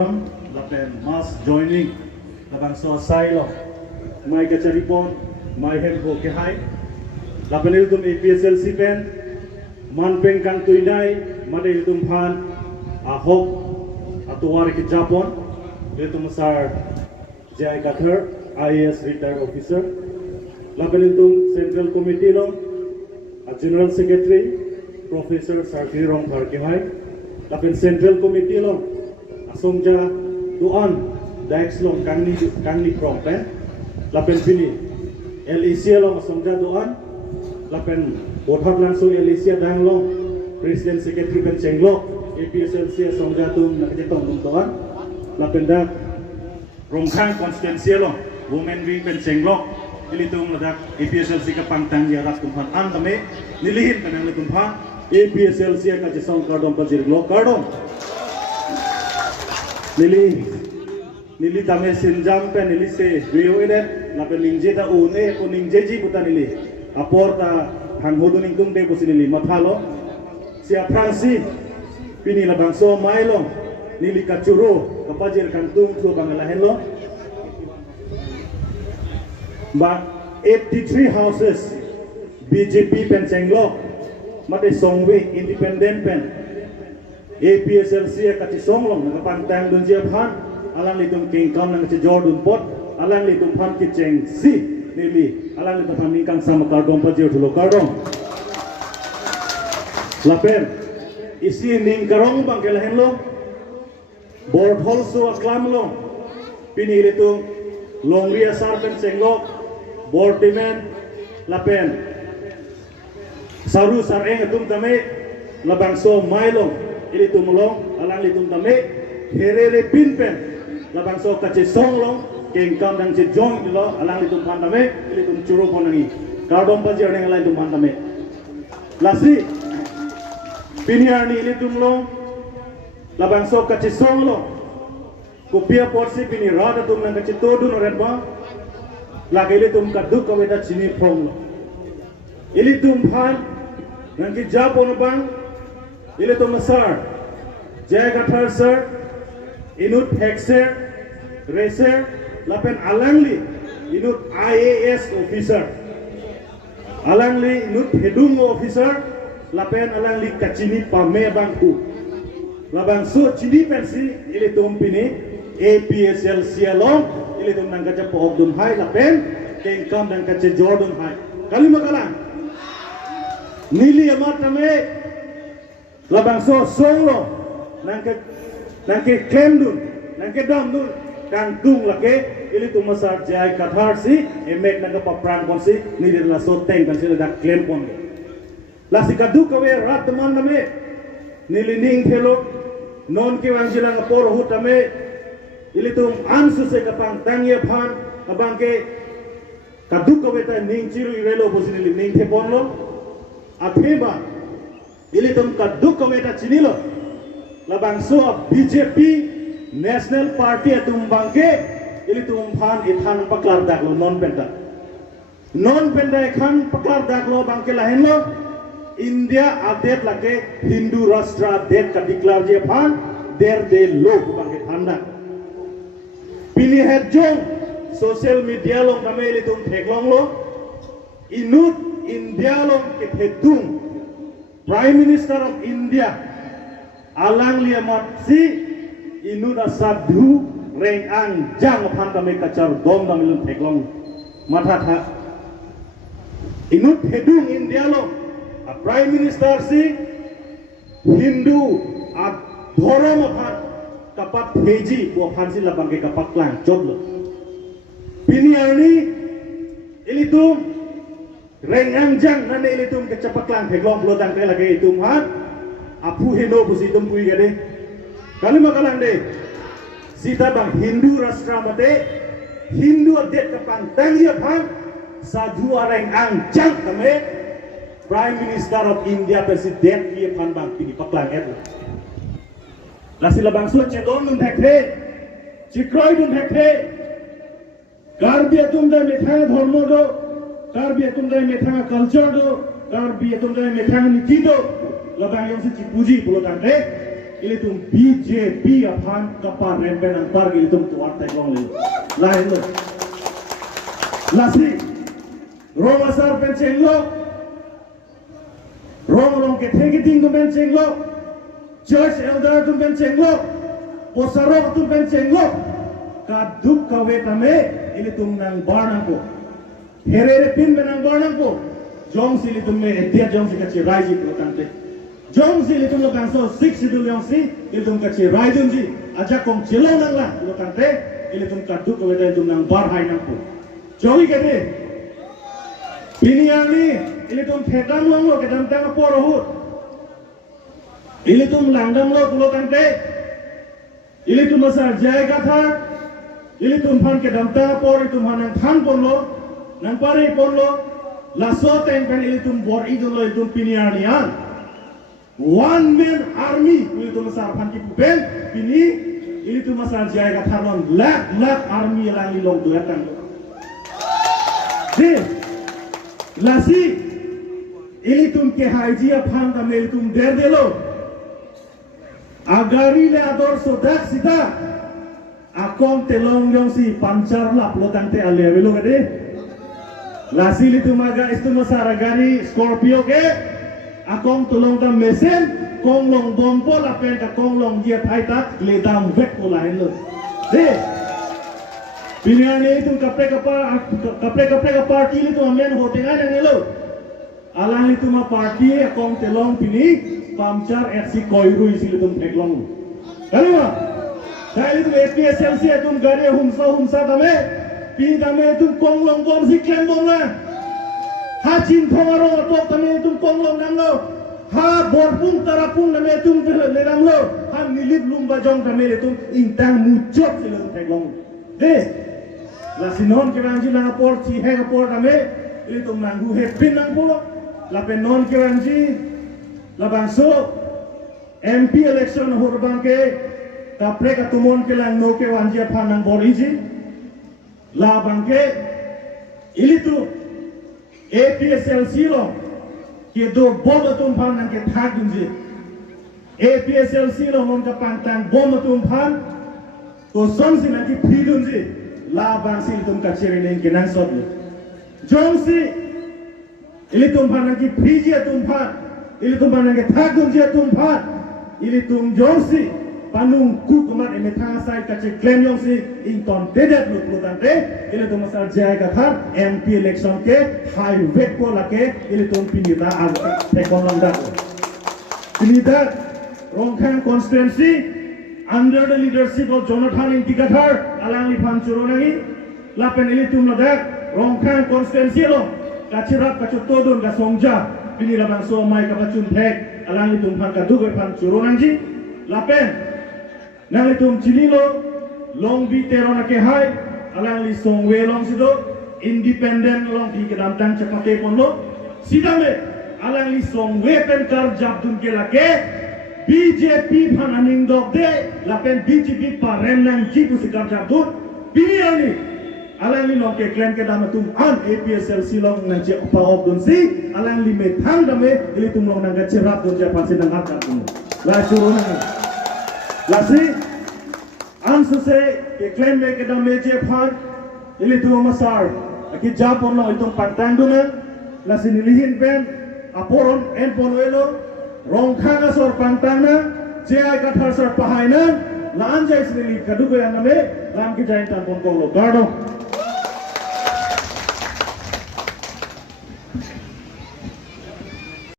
Lapen mass joining labang so asilo mai ka charipon mai hem ko ke hai lapen iltum APSLC pen man pen kan tuinai made iltum phan ahok atuwar ke japon iltum sar jai kathar IAS retired officer lapen iltum central committee lo general secretary professor Sarkir Rong Thar ke hai lapen central committee lo asomja tuan daix long kangni from pen lapen pini LEC long asomja tuan lapen bothap langsung LEC dang long president secretary pen cenglo APSLC asomja tum nakjetong tuan lapen da rongkhang constituency long women wing pen cenglo ilitung ladak APSLC ka pangtang ya rat tumpan antame nilihin kanang tumpan APSLC ka jesong kardom pajir lo kardom nili tame sinjam pe nili se rio ene na pe ningje ta une ko ningje ji buta nili apor ta hang hodu ning tung de posi nili mathalo sia fransi pini la bangso mailo nili kachuro kapajir kantung tu bangala hello but 83 houses BJP pen cenglo mate songwe independent pen APSLC kati songlong ng pantang dun siya phan alang litung kingkam ng si Jordan pot alang litung phan kicheng si nili alang litung phan ningkang sama kardong pa jiyo tulo kardong lapen isi ningkarong bang kailahin lo board holso aklam lo pini litung longria sarpen senglok board timen lapen saru sareng atum tame labangso mailong ili tumulong alang litum tame herere pinpen labang so kache songlong kengkam dang che jong ilo alang litum pantame ili tum churu konangi kardom pa jerneng alang litum pantame lasi piniarni ili tumlong labang so kache songlong kupia porsi pini rada tum nang kache todun redba lagi ili tum kaduk kaweda chini pronglo ili tum phan nang ki japon bang ile to masar jai gathar sir inut hexer reser lapen alangli inut IAS officer alangli inut hedung officer lapen alangli kachini pame bangku labang so chini pensi ile to pini APSLC along ile to nang kacha pogdum hai lapen kengkam nang kacha Jordan hai kalima kalang nili amatame labang so solo nangke klemdun nangke domdun kangtung lake ili tu masar jai kathar si emek nangke paprang konsi ni de la so teng kan sila dak klem pon la si kadu kawe rat teman name nili ning thelo non ke wang jila ngapor hutame ili tu ansu se kapang tangye phan kabang ke kadu kawe ta ning chiru irelo bosi nili ning the pon lo apheba ili tum kaduk kometa chinilo labang so BJP National Party atum bangke ili tum phan ithan paklar daklo non penda ekhan paklar daklo bangke lahen lo India update lage Hindu Rashtra update ka declare je phan der de lo bangke thanda pili het jong social media long kame ili tum theklong lo inut India long ke thedung Prime Minister of India alang liamat si inuda sadhu reng ang jang pantame kacar dom damilun teklong matha inut hedung India lo a Prime Minister si Hindu a dhorom phan kapat heji bo phan si labang ke kapak lang chod lo piniani ilitum reng angjang nane ilitum kecapaklang peglong pelotang ke lagi itum hat apu heno busi itum pui gade kalima kalang de sita bang Hindu Rashtra mate Hindu adet kapang tangya phan sadhu reng angjang kame Prime Minister of India President ye phan bang pini paklang et lasila bang su chedon dun thekhe chikroi dun thekhe garbia tum da mithai dharma do Karbi atumdai methanga culture do, karbi atumdai methanga niti do, labang yang si puji pulo tante, ilitum BJP aphan kapar remben ang par ilitum tuar taglong lilo lain lo lasi Roma sar penceng lo Roma long ke thegi ting penceng lo church elder tum penceng lo posarok tum penceng lo kaduk kawe tame ilitum nang barnang ko herere pin benang barnang ko jong silitum me etia jong sikachi raiji ko tante jong silitum lo kanso 6 sidul yong si ilitum kachi raijun ji aja kong chilo nang la lo tante ilitum kaduk kawe ilitum nang bar hai nang ko jongi kete Piniani ilitum thedam long lo kedam tang porohut ilitum langdam lo kulo tante ilitum masar jaya katha ilitum phan kedam tang por ilitum hanang than pon lo nang pare pon lo laso ten pen ilitum bor idun lo ilitum piniani an one man army ilitum masar phan ki pen pini ilitum masar jaya katha lon lakh army lang ilong duat tang de lasi ilitum ke haiji aphan da ilitum der delo agari le ador sodak sida akong telong yong si pancar lap lo tante ale velo gade lasi ilitum aga istuma sara gari scorpio ke akong tolong da mesen kong long bompo la pen ka kong long dia thai tak le dam vek ko lain lo de Pilihan itu kapre parti itu amen hote nga nang ilo. Alang itu ma parti akong telong pini pamchar FC koiru isi litum teklong. Kalima. Dahil itu APSLC itu gari humsa tame pini tame itu konglong bom si klen bom na. Ha chin thomaro atok tame itu konglong nang lo. Ha borpung tarapung tame itu ledang lo. Ha nilip lumba jong tame itu intang mucot si litum teklong. La sinon ke banji la por chi he por ame ili tum nangu he pin nang po la penon ke banji la bangso MP election hor bang ke tapre ka tumon ke lang no ke banji phan nang boriji la bang ke ili tu APSLC lo ke do bom tum phan nang ke thak dunji APSLC lo mon ka pantang bom tum phan to som si nang ki phi dunji la bangsi ilitum kaciririn kenang sodlo jongsi ilitum panang ki friji tumpa ilitum panang ki thakun ji tumpa ilitum jongsi panung ku kemat emetang sai kace claim jongsi inton dedet lutante ilitum masal jaya kathar MP election ke highway ko lake ilitum pinita agak tekolonda pinita rongkhang constituency under the leadership of Jonathan Intikathar alang liphan churonangi lapen ilitum ladak rongkhang constituency lo kachirap kachutodun ka songja pini labang so mai ka pachun thek alang litum phan ka dugai phan churonangji lapen nang litum chililo long bi terona ke hai alang li songwe long sido independent long di kedam tang chapate ponlo sidame alang li songwe pen kar jabdun ke lake BJP pananing dok de lapen BJP parem nang jitu sikap jabut biliani alang li long ke klan ke dama tum an APSLC long nang je pa op dun si alang li me thang dame ili tum long nang gache rap dun je pansi nang hat tum la churuna la si ansu se ke klan me ke dame je phan ili tum masar ki japon lo itum pantang dun la si nilihin pen aporon en ponoelo rongkhang asor pantangna jai kathar sar pahaina lan jai sri kadugo yaname lam ki jain tan pon ko lo gardo